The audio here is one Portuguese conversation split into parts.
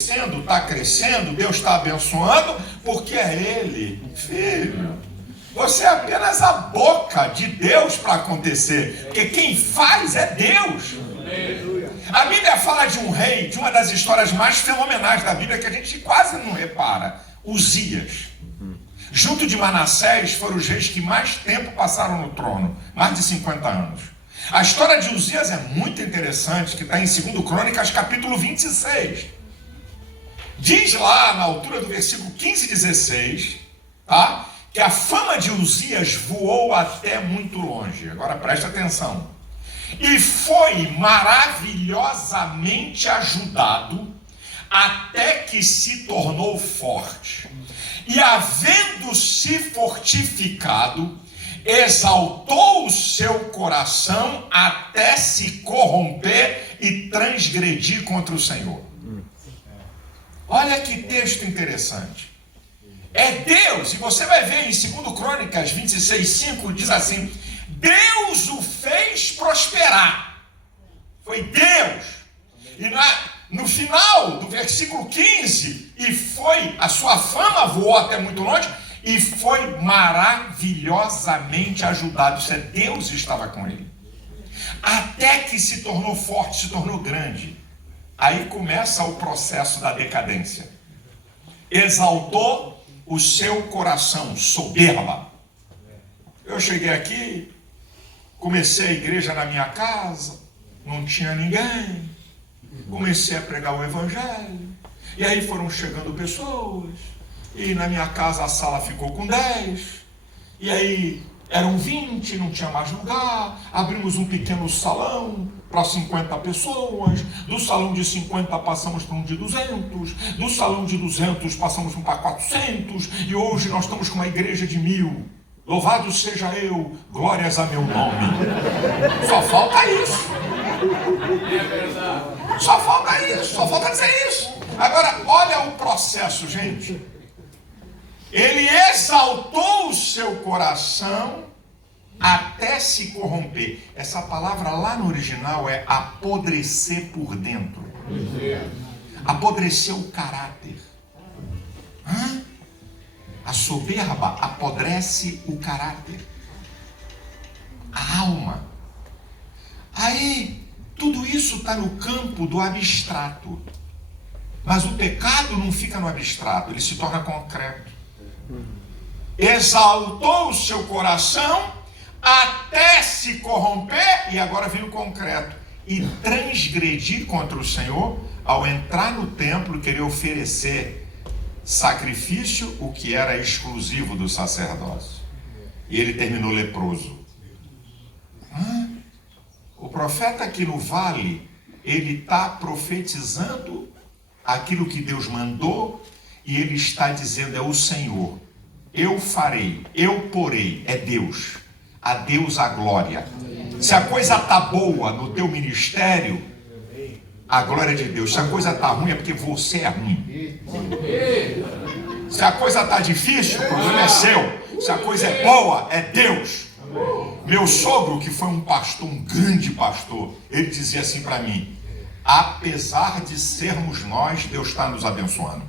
está crescendo, Deus está abençoando, porque é Ele, filho. Você é apenas a boca de Deus para acontecer, porque quem faz é Deus. A Bíblia fala de um rei, de uma das histórias mais fenomenais da Bíblia, que a gente quase não repara, Uzias. Junto de Manassés, foram os reis que mais tempo passaram no trono, mais de 50 anos. A história de Uzias é muito interessante, que está em 2 Crônicas, capítulo 26. Diz lá, na altura do versículo 15 e 16, tá? Que a fama de Uzias voou até muito longe. Agora presta atenção. E foi maravilhosamente ajudado até que se tornou forte. E havendo-se fortificado, exaltou o seu coração até se corromper e transgredir contra o Senhor. Olha que texto interessante. É Deus, e você vai ver em 2 Crônicas 26:5, diz assim: Deus o fez prosperar. Foi Deus. E no final do versículo 15, a sua fama voou até muito longe, e foi maravilhosamente ajudado. Isso é, Deus estava com ele. Até que se tornou forte, se tornou grande. Aí começa o processo da decadência. Exaltou o seu coração, soberba. Eu cheguei aqui, comecei a igreja na minha casa, não tinha ninguém. Comecei a pregar o evangelho. E aí foram chegando pessoas. E na minha casa a sala ficou com 10. E aí eram 20, não tinha mais lugar. Abrimos um pequeno salão para 50 pessoas. Do salão de 50 passamos para um de 200. Do salão de 200 passamos para 400. E hoje nós estamos com uma igreja de 1000. Louvado seja eu, glórias a meu nome. Só falta isso. Só falta isso, só falta dizer isso. Agora, olha o processo, gente. Ele exaltou o seu coração até se corromper. Essa palavra lá no original é apodrecer por dentro. Apodrecer o caráter. A soberba apodrece o caráter, a alma. Aí, tudo isso está no campo do abstrato. Mas o pecado não fica no abstrato, ele se torna concreto. Exaltou o seu coração até se corromper, e agora vem o concreto, e transgredir contra o Senhor, ao entrar no templo, querer oferecer sacrifício, o que era exclusivo do sacerdócio. E ele terminou leproso. O profeta aqui no vale, ele está profetizando aquilo que Deus mandou, e ele está dizendo: é o Senhor, eu farei, eu porei, é Deus, a Deus a glória. Se a coisa está boa no teu ministério, a glória de Deus. Se a coisa está ruim, é porque você é ruim. Se a coisa está difícil, o problema é seu. Se a coisa é boa, é Deus. Meu sogro, que foi um pastor, um grande pastor, ele dizia assim para mim: apesar de sermos nós, Deus está nos abençoando.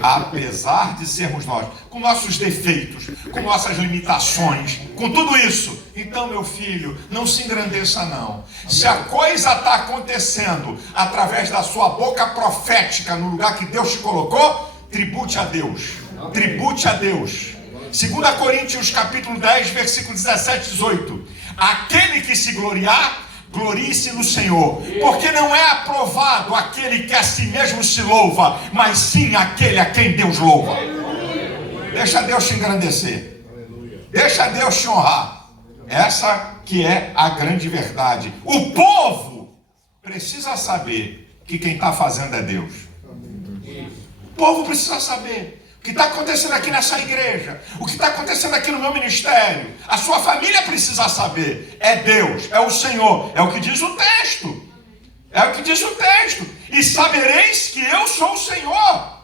Apesar de sermos nós, com nossos defeitos, com nossas limitações, com tudo isso. Então, meu filho, não se engrandeça não. Se a coisa está acontecendo através da sua boca profética no lugar que Deus te colocou, tribute a Deus. Tribute a Deus. 2 Coríntios capítulo 10, versículo 17 e 18. Aquele que se gloriar, glorie-se no Senhor, porque não é aprovado aquele que a si mesmo se louva, mas sim aquele a quem Deus louva. Deixa Deus te engrandecer. Deixa Deus te honrar. Essa que é a grande verdade. O povo precisa saber que quem está fazendo é Deus. O povo precisa saber o que está acontecendo aqui nessa igreja, o que está acontecendo aqui no meu ministério. A sua família precisa saber. É Deus, é o Senhor, é o que diz o texto. É o que diz o texto. E sabereis que eu sou o Senhor.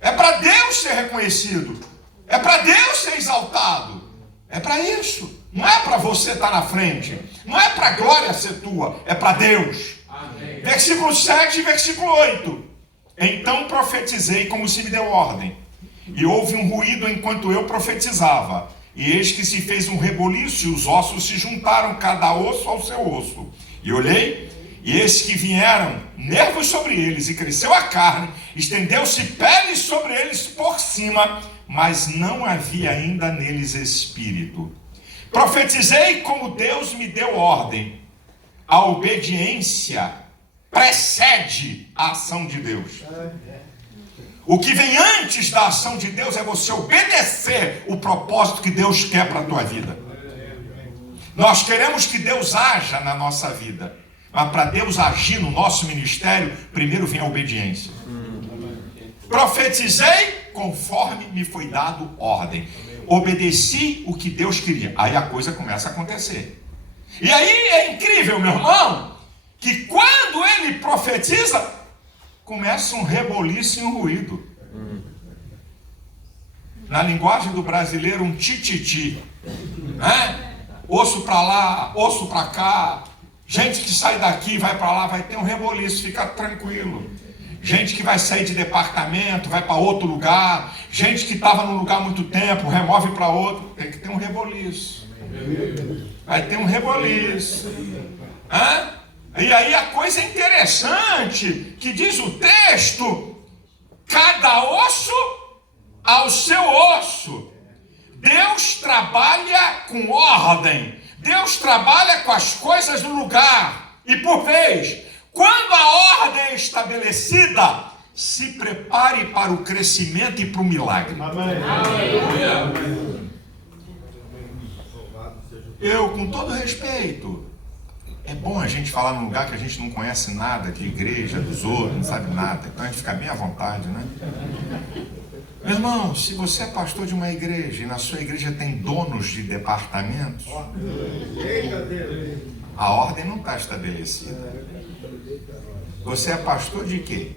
É para Deus ser reconhecido. É para Deus ser exaltado. É para isso. Não é para você estar na frente. Não é para a glória ser tua. É para Deus. Versículo 7 e versículo 8. Então profetizei como se me deu ordem. E houve um ruído enquanto eu profetizava. E eis que se fez um reboliço e os ossos se juntaram, cada osso ao seu osso. E olhei, e eis que vieram nervos sobre eles, e cresceu a carne, estendeu-se peles sobre eles por cima, mas não havia ainda neles espírito. Profetizei como Deus me deu ordem. A obediência precede a ação de Deus. O que vem antes da ação de Deus é você obedecer o propósito que Deus quer para a tua vida. Nós queremos que Deus haja na nossa vida, mas para Deus agir no nosso ministério, primeiro vem a obediência. Profetizei conforme me foi dado ordem. Obedeci o que Deus queria. Aí a coisa começa a acontecer. E aí é incrível, meu irmão, que quando ele profetiza, começa um reboliço e um ruído. Na linguagem do brasileiro, um tititi, né? Osso para lá, osso para cá. Gente que sai daqui, vai para lá, vai ter um reboliço, fica tranquilo. Gente que vai sair de departamento, vai para outro lugar. Gente que estava num lugar há muito tempo, remove para outro. Tem que ter um reboliço. Vai ter um reboliço. Hã? E aí a coisa é interessante, que diz o texto, cada osso ao seu osso. Deus trabalha com ordem. Deus trabalha com as coisas no lugar. E por vez, quando a ordem é estabelecida, se prepare para o crescimento e para o milagre. Amém. Eu, com todo respeito, é bom a gente falar num lugar que a gente não conhece nada de igreja, dos outros, não sabe nada. Então a gente fica bem à vontade, né? Meu irmão, se você é pastor de uma igreja e na sua igreja tem donos de departamentos, a ordem não está estabelecida. Você é pastor de quê?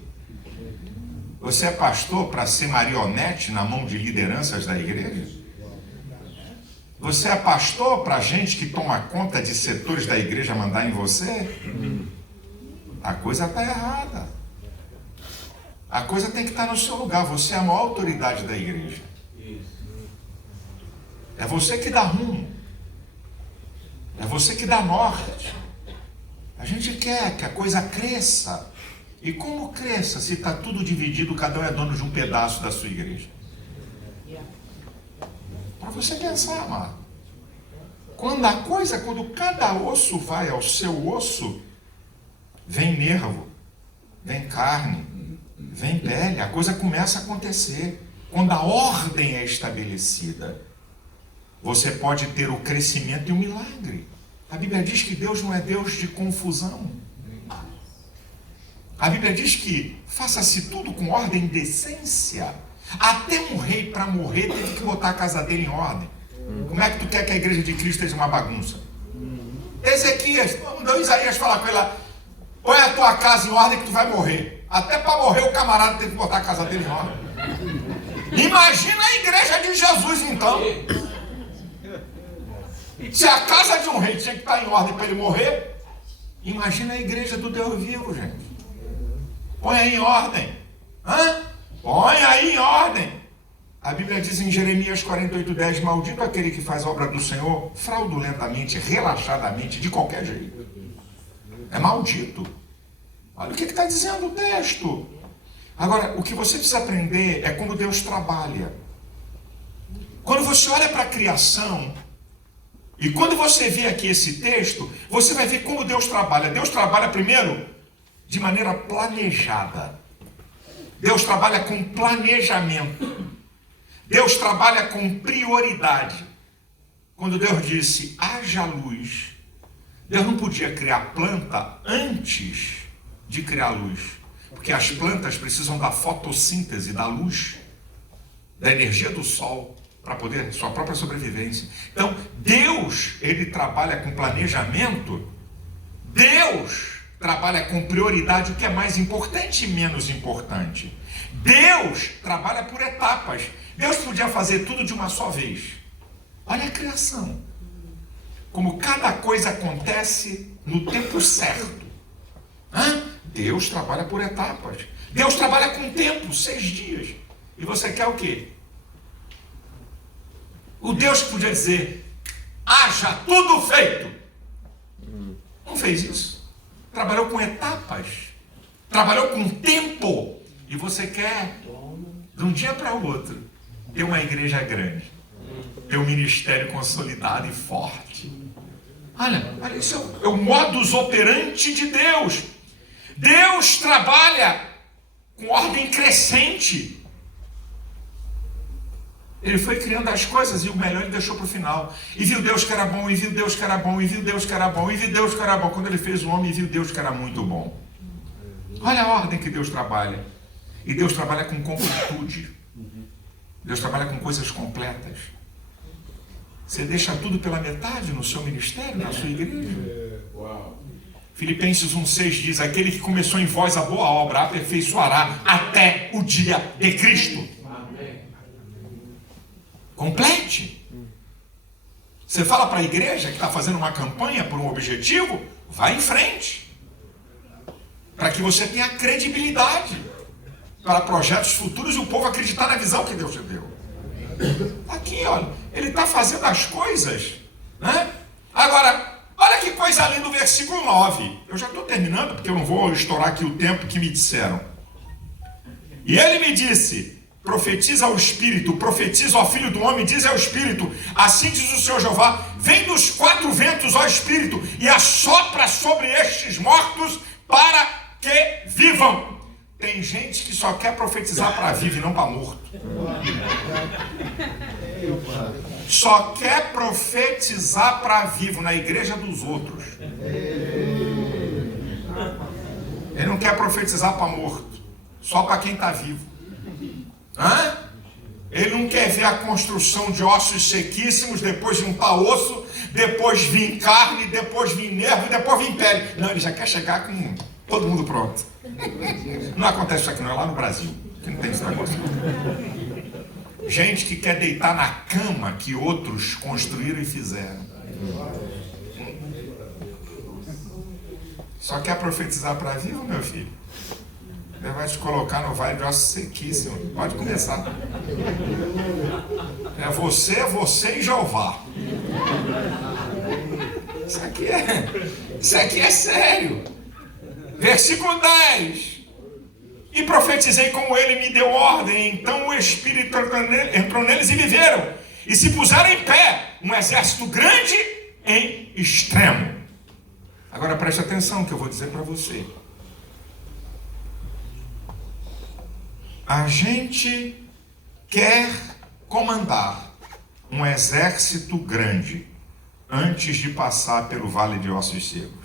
Você é pastor para ser marionete na mão de lideranças da igreja? Você é pastor para gente que toma conta de setores da igreja mandar em você? A coisa está errada. A coisa tem que estar no seu lugar. Você é a maior autoridade da igreja. É você que dá rumo. É você que dá norte. A gente quer que a coisa cresça. E como cresça se está tudo dividido, cada um é dono de um pedaço da sua igreja? Para você pensar, amado. Quando cada osso vai ao seu osso, vem nervo, vem carne, vem pele, a coisa começa a acontecer. Quando a ordem é estabelecida, você pode ter o crescimento e o milagre. A Bíblia diz que Deus não é Deus de confusão. A Bíblia diz que faça-se tudo com ordem e decência. Até um rei, para morrer, teve que botar a casa dele em ordem. Como é que tu quer que a igreja de Cristo seja uma bagunça? Ezequias, mandou Isaías falar com ele lá, põe a tua casa em ordem que tu vai morrer. Até para morrer o camarada teve que botar a casa dele em ordem. Imagina a igreja de Jesus então. Se a casa de um rei tinha que estar em ordem para ele morrer, imagina a igreja do Deus vivo, gente. Põe aí em ordem. Põe aí em ordem. A Bíblia diz em Jeremias 48:10, maldito aquele que faz a obra do Senhor fraudulentamente, relaxadamente, de qualquer jeito. É maldito. Olha o que está dizendo o texto. Agora, o que você precisa aprender é como Deus trabalha. Quando você olha para a criação, e quando você vê aqui esse texto, você vai ver como Deus trabalha. Deus trabalha primeiro de maneira planejada. Deus trabalha com planejamento. Deus trabalha com prioridade. Quando Deus disse, haja luz, Deus não podia criar planta antes de criar luz. Porque as plantas precisam da fotossíntese, da luz, da energia do sol, para poder, sua própria sobrevivência. Então, Deus, ele trabalha com planejamento. Deus trabalha com prioridade, o que é mais importante e menos importante. Deus trabalha por etapas. Deus podia fazer tudo de uma só vez. Olha a criação. Como cada coisa acontece no tempo certo. Deus trabalha por etapas. Deus trabalha com tempo, 6 dias. E você quer o quê? O Deus que podia dizer, haja tudo feito, não fez isso. Trabalhou com etapas. Trabalhou com tempo. E você quer, de um dia para o outro, ter uma igreja grande. Ter um ministério consolidado e forte. Olha, isso é o modus operandi de Deus. Deus trabalha com ordem crescente. Ele foi criando as coisas e o melhor ele deixou para o final. E viu Deus que era bom, e viu Deus que era bom, e viu Deus que era bom, e viu Deus que era bom. Quando ele fez o homem, viu Deus que era muito bom. Olha a ordem que Deus trabalha. E Deus trabalha com completude. Deus trabalha com coisas completas. Você deixa tudo pela metade no seu ministério, na sua igreja? Filipenses 1,6 diz, aquele que começou em vós a boa obra, aperfeiçoará até o dia de Cristo. Complete. Você fala para a igreja que está fazendo uma campanha por um objetivo, vai em frente. Para que você tenha credibilidade para projetos futuros e o povo acreditar na visão que Deus te deu. Aqui, olha, ele está fazendo as coisas, né? Agora, olha que coisa linda o versículo 9. Eu já estou terminando, porque eu não vou estourar aqui o tempo que me disseram. E ele me disse, profetiza ao Espírito, profetiza ao Filho do Homem, diz ao Espírito, assim diz o Senhor Jeová, vem dos 4 ventos, ó Espírito, e assopra sobre estes mortos para que vivam. Tem gente que só quer profetizar para vivo e não para morto. Só quer profetizar para vivo na igreja dos outros. Ele não quer profetizar para morto, só para quem está vivo. Ele não quer ver a construção de ossos sequíssimos, depois juntar osso, depois vir carne, depois vir nervo, depois vir pele. Não, ele já quer chegar com todo mundo pronto. Não acontece isso aqui, não é lá no Brasil, que não tem esse negócio. Gente que quer deitar na cama que outros construíram e fizeram. Só quer profetizar para vivo, meu filho? Ele vai te colocar no vale de ossos sequíssimos. Pode começar. É você e Jeová. Isso aqui é sério. Versículo 10. E profetizei como ele me deu ordem. Então o Espírito entrou neles e viveram. E se puseram em pé um exército grande em extremo. Agora preste atenção que eu vou dizer para você. A gente quer comandar um exército grande antes de passar pelo vale de ossos secos.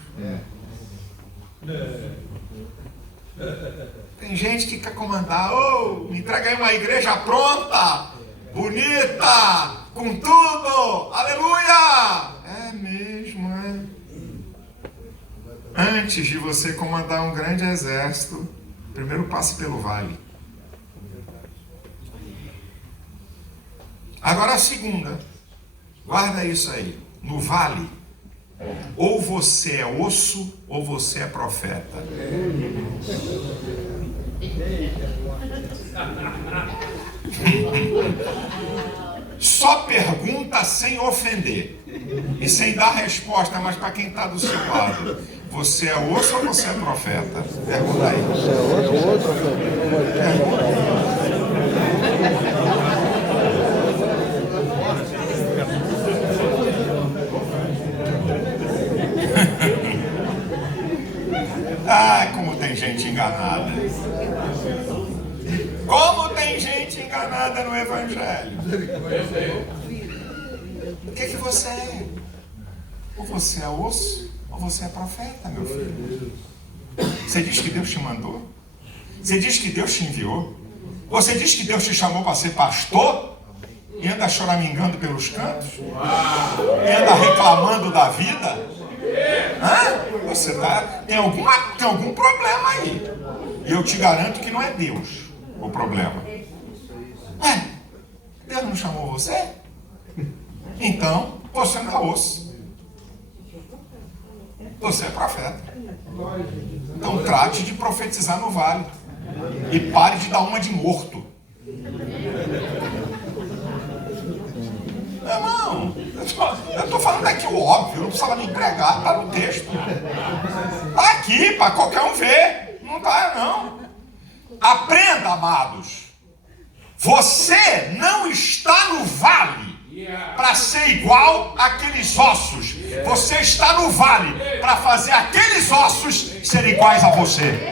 Tem gente que quer comandar, me entrega aí uma igreja pronta, bonita, com tudo, aleluia! É mesmo, é? Antes de você comandar um grande exército, primeiro passe pelo vale. Agora a segunda, guarda isso aí, no vale, ou você é osso, ou você é profeta. Só pergunta sem ofender e sem dar resposta, mas para quem está do seu lado, você é osso ou você é profeta? Pergunta aí. Você é osso ou profeta? Como tem gente enganada. Como tem gente enganada no Evangelho. O que você é? Ou você é osso, ou você é profeta, meu filho. Você diz que Deus te mandou? Você diz que Deus te enviou? Você diz que Deus te chamou para ser pastor? E anda choramingando pelos cantos? E anda reclamando da vida? Você tem algum problema aí. E eu te garanto que não é Deus o problema. Deus não chamou você? Então, você não é osso. Você é profeta. Então trate de profetizar no vale. E pare de dar uma de morto. Irmão, eu estou falando aqui o óbvio, eu não precisava nem pregar, está no texto. Está aqui para qualquer um ver. Não está, não. Aprenda, amados. Você não está no vale para ser igual àqueles ossos. Você está no vale para fazer aqueles ossos serem iguais a você.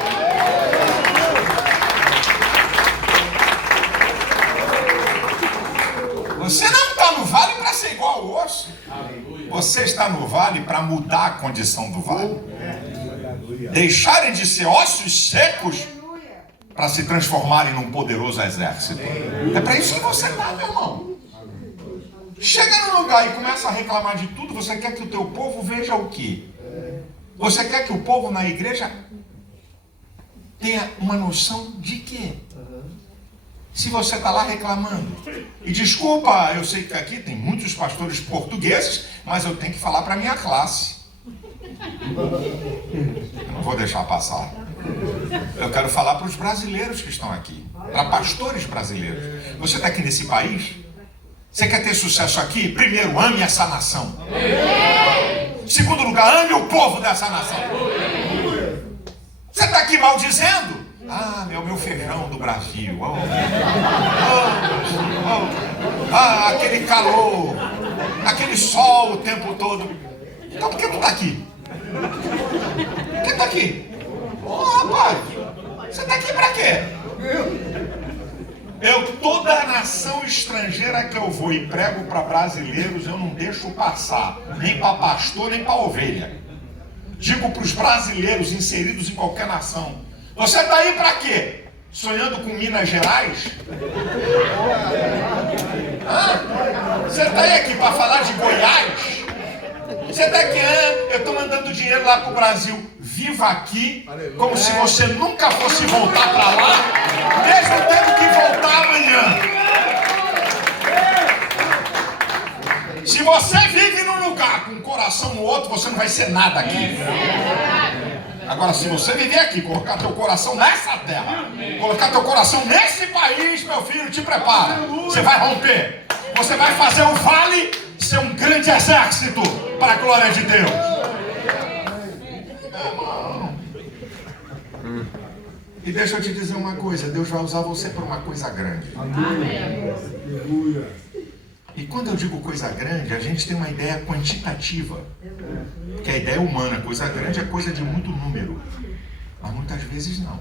Você não está no vale para ser igual ao osso. Você está no vale para mudar a condição do vale. Deixarem de ser ossos secos para se transformarem num poderoso exército. É para isso que você está, meu irmão. Chega no lugar e começa a reclamar de tudo. Você quer que o teu povo veja o quê? Você quer que o povo na igreja tenha uma noção de quê? Se você está lá reclamando. E desculpa, eu sei que aqui tem muitos pastores portugueses, mas eu tenho que falar para a minha classe. Eu não vou deixar passar. Eu quero falar para os brasileiros que estão aqui, para pastores brasileiros. Você está aqui nesse país? Você quer ter sucesso aqui? Primeiro, ame essa nação. Segundo lugar, ame o povo dessa nação. Você está aqui maldizendo? Ah, meu feijão do Brasil. Aquele calor, aquele sol o tempo todo. Então por que tu está aqui? Por que tu está aqui? Rapaz, você está aqui para quê? Toda nação estrangeira que eu vou e prego para brasileiros, eu não deixo passar, nem para pastor, nem para ovelha. Digo para os brasileiros inseridos em qualquer nação: você está aí para quê? Sonhando com Minas Gerais? Você está aí aqui para falar de Goiás? Você está aqui, eu estou mandando dinheiro lá para o Brasil. Viva aqui como se você nunca fosse voltar para lá, mesmo tendo que voltar amanhã. Se você vive num lugar com o coração no outro, você não vai ser nada aqui. Agora, se você viver aqui, colocar teu coração nessa terra, colocar teu coração nesse país, meu filho, te prepara. Você vai romper. Você vai fazer o vale ser um grande exército para a glória de Deus. E deixa eu te dizer uma coisa, Deus vai usar você para uma coisa grande. Amém. E quando eu digo coisa grande, a gente tem uma ideia quantitativa. Porque a ideia humana, coisa grande é coisa de muito número. Mas muitas vezes não.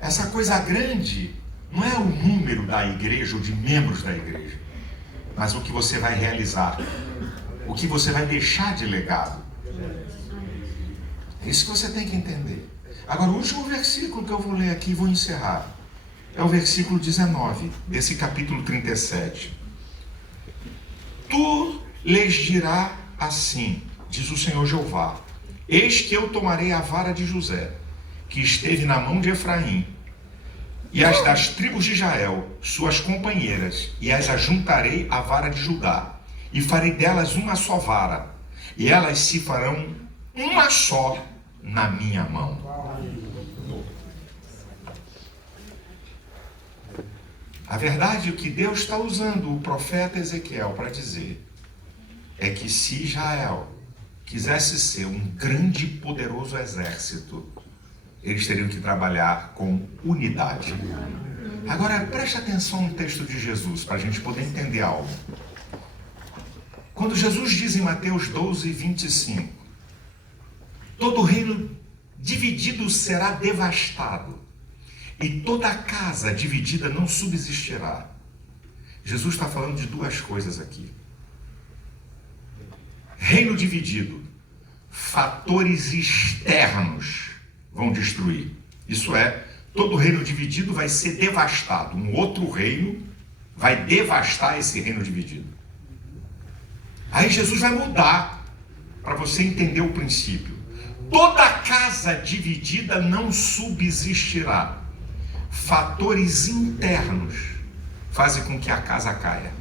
Essa coisa grande não é o número da igreja ou de membros da igreja, mas o que você vai realizar, o que você vai deixar de legado. É isso que você tem que entender. Agora, o último versículo que eu vou ler aqui e vou encerrar é o versículo 19 desse capítulo 37. Tu lhes dirá assim, diz o Senhor Jeová: eis que eu tomarei a vara de José, que esteve na mão de Efraim, e as das tribos de Israel, suas companheiras, e as ajuntarei à vara de Judá, e farei delas uma só vara, e elas se farão uma só na minha mão. A verdade, o que Deus está usando o profeta Ezequiel para dizer é que se Israel quisesse ser um grande e poderoso exército, eles teriam que trabalhar com unidade. Agora, preste atenção no texto de Jesus, para a gente poder entender algo. Quando Jesus diz em Mateus 12, 25, todo reino dividido será devastado, e toda casa dividida não subsistirá. Jesus está falando de duas coisas aqui. Reino dividido, fatores externos vão destruir. Isso é, todo reino dividido vai ser devastado. Um outro reino vai devastar esse reino dividido. Aí Jesus vai mudar, para você entender o princípio. Toda casa dividida não subsistirá. Fatores internos fazem com que a casa caia.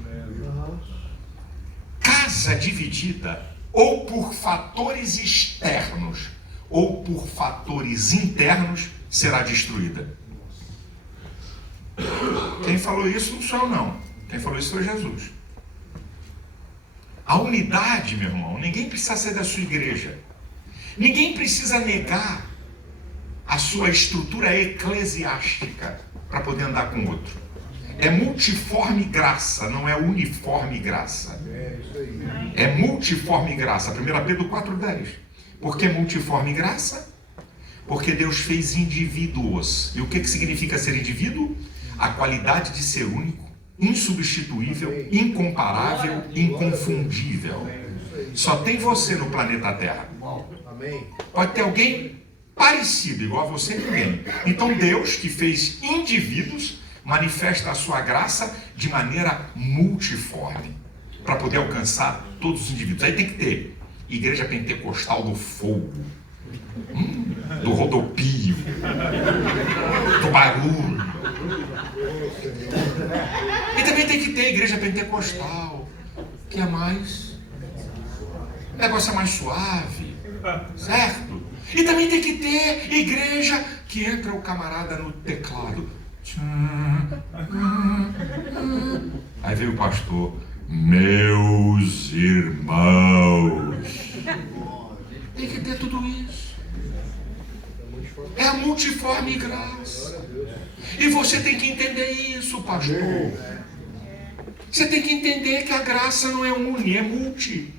Casa dividida ou por fatores externos, ou por fatores internos, será destruída. Quem falou isso não sou eu, não. Quem falou isso foi Jesus. A unidade, meu irmão, ninguém precisa ser da sua igreja. Ninguém precisa negar a sua estrutura eclesiástica para poder andar com o outro. É multiforme graça, não é uniforme graça. É multiforme graça. 1 Pedro 4,10. Por que multiforme graça? Porque Deus fez indivíduos. E o que significa ser indivíduo? A qualidade de ser único, insubstituível, incomparável, inconfundível. Só tem você no planeta Terra. Pode ter alguém parecido, igual a você, ninguém. Então Deus, que fez indivíduos, manifesta a sua graça de maneira multiforme, para poder alcançar todos os indivíduos. Aí tem que ter igreja pentecostal do fogo, do rodopio, do barulho. E também tem que ter igreja pentecostal, que é mais, o negócio é mais suave, certo? E também tem que ter igreja que entra o camarada no teclado. Aí veio o pastor, meus irmãos. Tem que ter tudo isso. É a multiforme graça. E você tem que entender isso, pastor. Você tem que entender que a graça não é uni, é multi.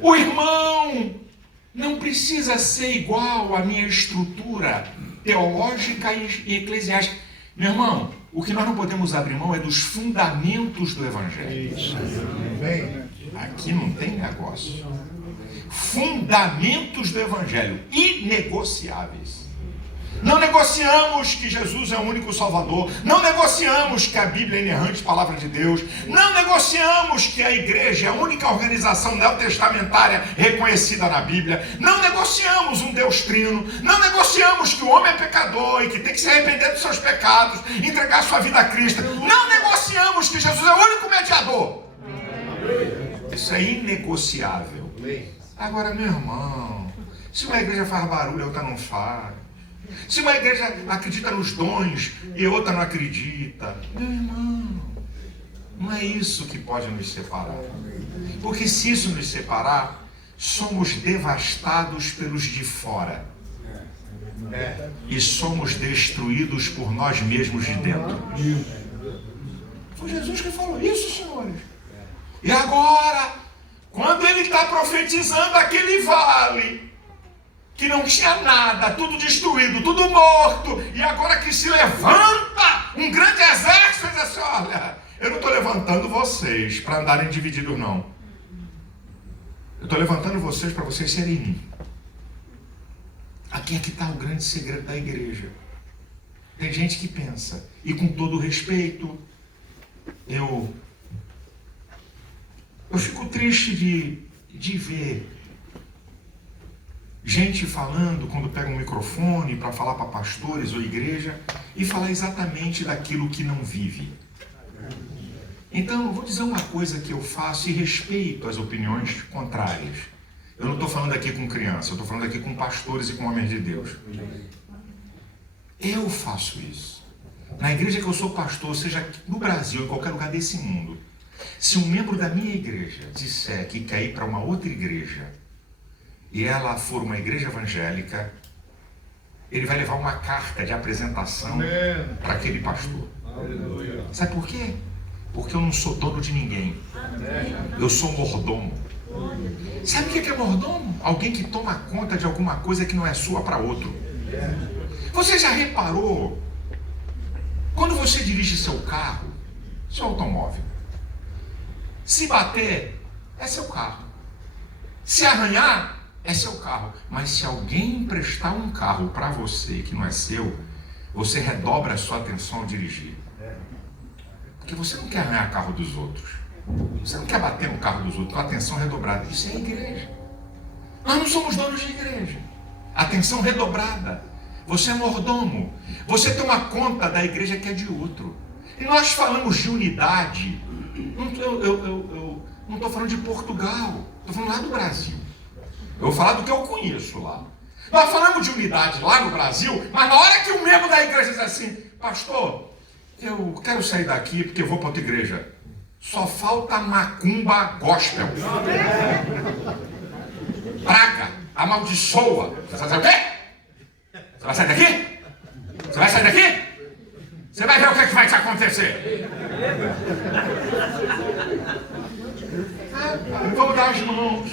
O irmão não precisa ser igual à minha estrutura teológica e eclesiástica. Meu irmão, o que nós não podemos abrir mão é dos fundamentos do Evangelho. Aqui não tem negócio. Fundamentos do Evangelho, inegociáveis. Não negociamos que Jesus é o único Salvador. Não negociamos que a Bíblia é inerrante, palavra de Deus. Não negociamos que a igreja é a única organização neotestamentária reconhecida na Bíblia. Não negociamos um Deus trino. Não negociamos que o homem é pecador e que tem que se arrepender dos seus pecados, entregar sua vida a Cristo. Não negociamos que Jesus é o único mediador. Isso é inegociável. Agora, meu irmão, se uma igreja faz barulho, a outra não faz. Se uma igreja acredita nos dons e outra não acredita, meu irmão, não é isso que pode nos separar. Porque se isso nos separar, somos devastados pelos de fora. E somos destruídos por nós mesmos de dentro. Foi Jesus que falou isso, senhores. E agora, quando ele está profetizando aquele vale, que não tinha nada, tudo destruído, tudo morto, e agora que se levanta um grande exército, diz assim, olha, eu não estou levantando vocês para andarem divididos, não. Eu estou levantando vocês para vocês serem mim. Aqui é que está o grande segredo da igreja. Tem gente que pensa, e com todo respeito, eu fico triste de ver gente falando, quando pega um microfone para falar para pastores ou igreja, e falar exatamente daquilo que não vive. Então, eu vou dizer uma coisa que eu faço e respeito as opiniões contrárias. Eu não estou falando aqui com criança, eu estou falando aqui com pastores e com homens de Deus. Eu faço isso. Na igreja que eu sou pastor, seja no Brasil, em qualquer lugar desse mundo, se um membro da minha igreja disser que quer ir para uma outra igreja, e ela for uma igreja evangélica, ele vai levar uma carta de apresentação para aquele pastor. Sabe por quê? Porque eu não sou dono de ninguém. Eu sou mordomo. Sabe o que é mordomo? Alguém que toma conta de alguma coisa que não é sua para outro. Você já reparou? Quando você dirige seu carro, seu automóvel, se bater, é seu carro. Se arranhar, é seu carro. Mas se alguém emprestar um carro para você que não é seu, você redobra a sua atenção ao dirigir. Porque você não quer arranhar o carro dos outros. Você não quer bater no carro dos outros com atenção redobrada. Isso é igreja. Nós não somos donos de igreja. Atenção redobrada. Você é mordomo. Você toma conta da igreja que é de outro. E nós falamos de unidade. Eu não estou falando de Portugal. Estou falando lá do Brasil. Eu vou falar do que eu conheço lá. Nós falamos de unidade lá no Brasil, mas na hora que o membro da igreja diz assim, pastor, eu quero sair daqui porque eu vou para outra igreja. Só falta macumba gospel. Praga, amaldiçoa. Você vai sair o quê? Você vai sair daqui? Você vai sair daqui? Você vai ver o que vai te acontecer. Vamos dar as mãos.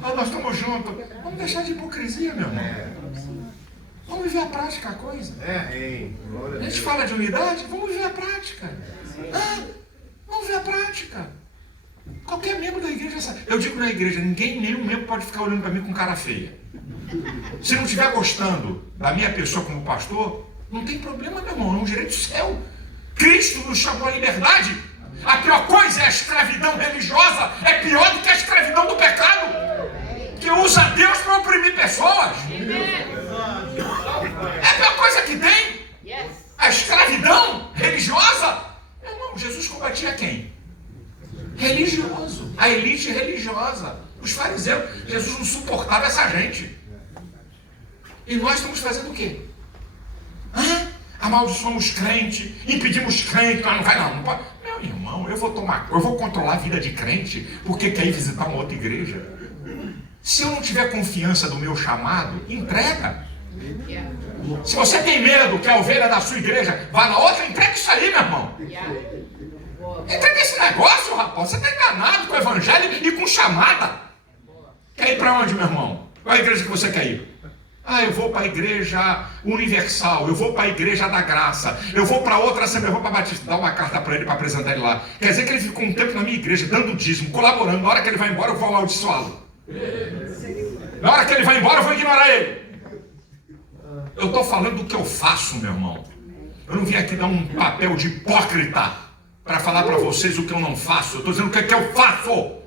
Nós estamos juntos. Vamos deixar de hipocrisia, meu irmão. Vamos viver a prática a coisa. A gente fala de unidade, vamos viver a prática. Vamos ver a prática. Qualquer membro da igreja sabe. Eu digo na igreja, nenhum membro pode ficar olhando para mim com cara feia. Se não estiver gostando da minha pessoa como pastor, não tem problema, meu irmão, é um direito seu. Cristo nos chamou à liberdade. A pior coisa é a escravidão religiosa. É pior do que a escravidão do pecado, que usa Deus para oprimir pessoas. É a pior coisa que tem. A escravidão religiosa. Irmão, Jesus combatia quem? Religioso. A elite religiosa. Os fariseus. Jesus não suportava essa gente. E nós estamos fazendo o quê? Amaldiçoamos crente, impedimos crente, não vai não pode. Meu irmão, eu vou controlar a vida de crente porque quer ir visitar uma outra igreja. Se eu não tiver confiança do meu chamado, entrega. Se você tem medo que a ovelha da sua igreja vá na outra, entrega isso aí, meu irmão. Entrega esse negócio, rapaz. Você está enganado com o evangelho e com chamada. Quer ir para onde, meu irmão? Qual é a igreja que você quer ir? Eu vou para a igreja universal, eu vou para a igreja da graça, eu vou para outra assembleia, eu vou para Batista. Dá uma carta para ele, para apresentar ele lá. Quer dizer que ele ficou um tempo na minha igreja, dando dízimo, colaborando. Na hora que ele vai embora, eu vou amaldiçoá-lo. Na hora que ele vai embora, eu vou ignorar ele. Eu estou falando do que eu faço, meu irmão. Eu não vim aqui dar um papel de hipócrita para falar para vocês o que eu não faço. Eu estou dizendo o que é que eu faço.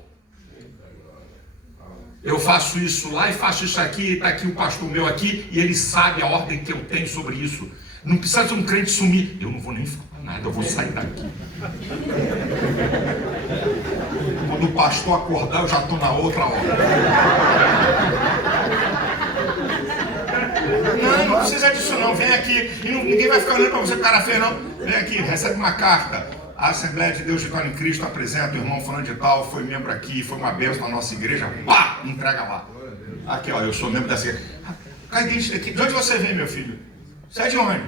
Eu faço isso lá e faço isso aqui, está aqui o pastor meu aqui, e ele sabe a ordem que eu tenho sobre isso. Não precisa de um crente sumir. Eu não vou nem falar nada, eu vou sair daqui. Quando o pastor acordar, eu já estou na outra hora. Não precisa disso não, vem aqui. E ninguém vai ficar olhando para você com cara feia, não. Vem aqui, recebe uma carta. A Assembleia de Deus Vitória em Cristo apresenta o irmão fulano de tal, foi membro aqui, foi uma bênção na nossa igreja, pá, entrega lá. Aqui, ó, eu sou membro dessa igreja. De onde você vem, meu filho? Você é de onde?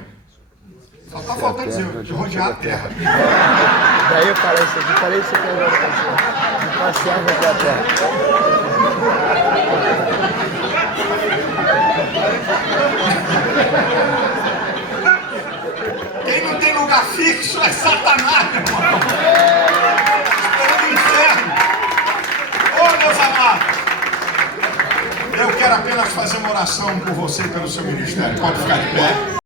Só está faltando dizer, de rodear a terra. Daí eu falei isso aqui agora, de passear aqui a terra. Quem não tem lugar fixo é Satanás, meu irmão. Esperando o inferno. Meus amados. Eu quero apenas fazer uma oração por você e pelo seu ministério. Pode ficar de pé.